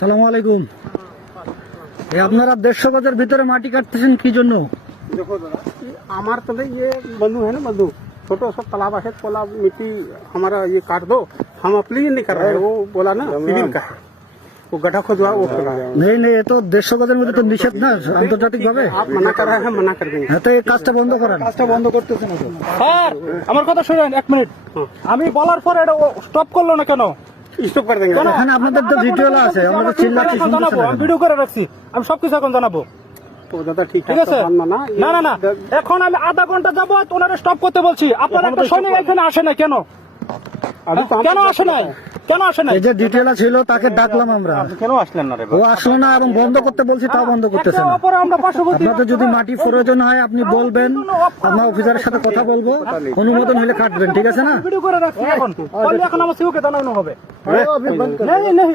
আসসালামু আলাইকুম। আপনারা 150 গজের ভিতরে মাটি কাটতেছেন কি জন্য? देखो दादा, हमारे तो ये बंधु है ना, बंधु छोटा सा तालाब है, तालाब मिट्टी हमारा ये काट दो, हम अप्लाई नहीं कर रहे हैं। वो बोला ना सिविल का है, वो गड्ढा खोदवा वो कर रहा है। नहीं नहीं, ये तो 150 गजের মধ্যে তো নিষেধ না আন্তর্জাতিক ভাবে। आप मना कर रहे हैं, मना कर देंगे। হ্যাঁ, তো এই কাজটা বন্ধ করেন। কাজটা বন্ধ করতেছেন না। স্যার আমার কথা শুনেন 1 মিনিট। আমি বলার পরে এটা স্টপ করলো না কেন? स्टॉप कर देंगे। এখানে আপনাদের তো ভিডিও আছে, আমরা তো চিল্লাচ্ছি জানাবো, আমি ভিডিও করে রাখছি, আমি সবকিছু এখন জানাবো। तो दादा ठीक है, ঠিক আছে? तो हम मना না না না, এখন আমি আধা ঘন্টা যাবো ওনারা স্টপ করতে বলছি। আপনারা একটা সৈনিক এখানে আসে না কেন? अभी तो हम কেন আসে নাই? কেন আসে নাই? এই যে ডিটেইলা ছিল তাকে ডাকলাম আমরা, क्यों আসলেন না রে? ও আসলো না এবং বন্ধ করতে বলছি তাও বন্ধ করতেছে একে না। অপরে আমরা পার্শ্ববর্তী। আপনাদের যদি মাটি প্রয়োজন হয় আপনি বলবেন, আমরা অফিসারের সাথে কথা বলবো, অনুমোদন হলে কাটবেন, ঠিক আছে না? ভিডিও করে রাখছি এখন, তাহলে এখন আমার সিওকে জানানো হবে। নেই নেই